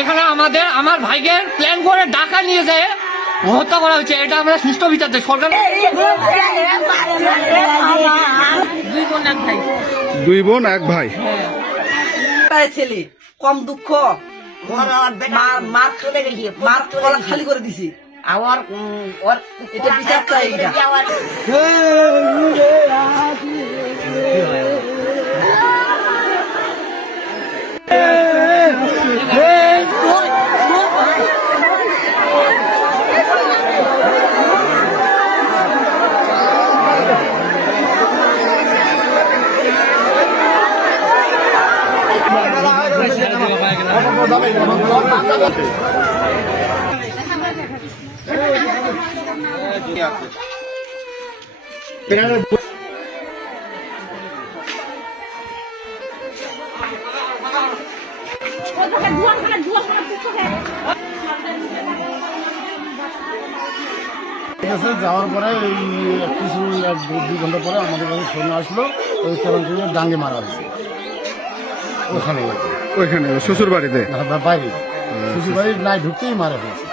এখানে আমার ভাইকে প্ল্যান করে ঢাকা নিয়ে যায় হত্যা করা হয়েছে। এটা আমরা সুষ্ঠু বিচার চাই সরকার। দুই বোন এক ভাই। ছেলে কম দুঃখ মার গলা খালি করে দিছি। আমার এটা বিচার চাই। এটা যাওয়ার পরে কিছু 1-2 ঘন্টা পরে আমাদের কাছে ফোন আসলো, ওই কেরণকে ডাঙ্গে মারা হয়েছে ওইখানে শ্বশুর বাড়িতে বাইরে, শ্বশুর বাড়ির নাই ঢুকতেই মারা হয়েছে।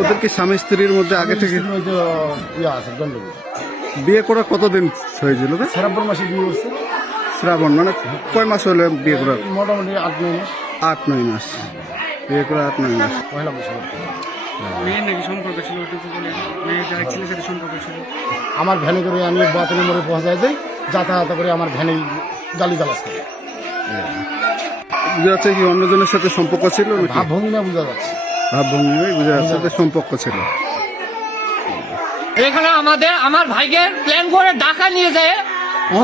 ওদের কি স্বামী স্ত্রীর মধ্যে আগে থেকে আছে গন্ডগোল? বিয়ে করা কতদিন হয়েছিল? শ্রাবণ মাসে বিয়ে করছে। শ্রাবণ মানে কয় মাস হলো বিয়ে করা? মোটামুটি 8-9 মাস। 8-9 মাস বিয়ে করা, 8-9 মাস। পয়লা বছর মেয়ের নাকি সম্পর্ক ছিল, ওইটুকু বলে মেয়ের যারা ছেলের সাথে সম্পর্ক ছিল। আমার ভ্যানে করে আমি বাতনি মোড়ে পৌঁছায় যাই, যাতায়াত করে আমার ভ্যানে গালিগালাজ করে। বুঝা যাচ্ছে কি অন্যজনের সাথে সম্পর্ক ছিল? ভাবভঙ্গি না বোঝা যাচ্ছে, ভাবভঙ্গি বুঝা যাচ্ছে যে সম্পর্ক ছিল। এখানে আমার ভাইকে প্ল্যান করে ঢাকা নিয়ে যায়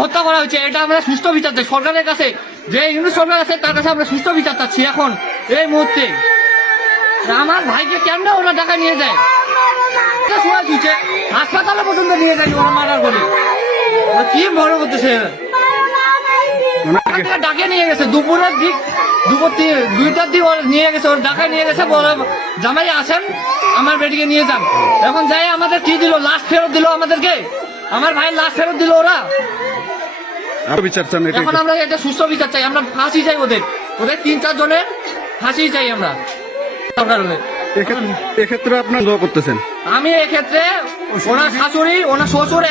হত্যা করা হয়েছে। এটা আমরা সুষ্ঠু বিচার চাই সরকারের কাছে। যে ইংরেজ সরকার আছে তার কাছে আমরা সুষ্ঠু বিচার চাচ্ছি এখন এই মুহূর্তে। আমার ভাইকে কেমনে ওরা ঢাকা নিয়ে যায়, হাসপাতালে পর্যন্ত নিয়ে যায়নি ওরা মারার করে। কি বড় করতেছে, ডাকে নিয়ে গেছে দুপুর 2টার দিক নিয়ে গেছে, ওর ঢাকায় নিয়ে গেছে। জামাই আসেন আমার বেটিকে নিয়ে যান। এখন যাই আমাদের কি দিল, লাশ ফেরত দিল আমাদেরকে, আমার ভাইয়ের লাশ ফেরত দিল ওরা। বিচার চান? এখন আমরা এটা সুস্থ বিচার চাই, আমরা ফাঁসি চাই ওদের 3-4 জনের ফাঁসি চাই আমরা সরকার। এক্ষেত্রে আপনার দোয়া করতেছেন? আমি এক্ষেত্রে ওনার শাশুড়ি, ওনার শ্বশুর,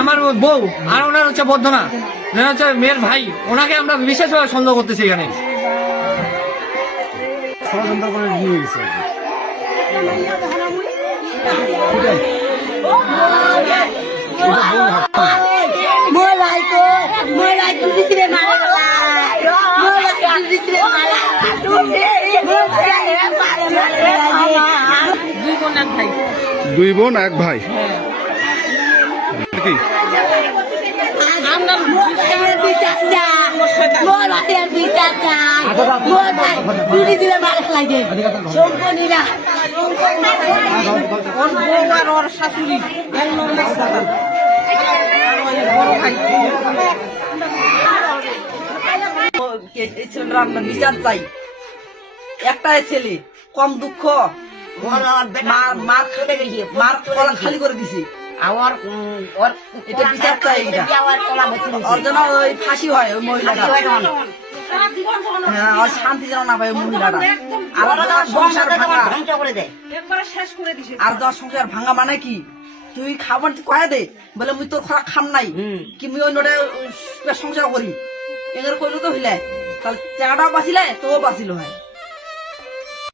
আমার বউ আর ওনার হচ্ছে বর্ধনা হচ্ছে মেয়ের ভাই, ওনাকে আমরা বিশেষভাবে সন্দেহ করতেছি এখানে। ষড়যন্ত্র করে নিয়ে গেছে। দুই বোন এক ভাই। কি আমরা বিচার চাই। একটাই ছেলে কম দুঃখ মার গলা খালি করে দিছি। আমার এটা বিচার চাই। ওর জন্য ওই ফাঁসি হয় ওই মহিলাটা। হ্যাঁ, শান্তি যেন না পায় ওই মহিলাটা। আর সংসার ভাঙা মানে কি, তুই খাবার কয়া দে বলে মুই তোর খোরা খাম নাই কি মুই ওই নোটে সংসার করি এগুলো কইলো তো হইলে তাহলে জায়গাটাও বাঁচিলে তোও বাঁচিল হয়।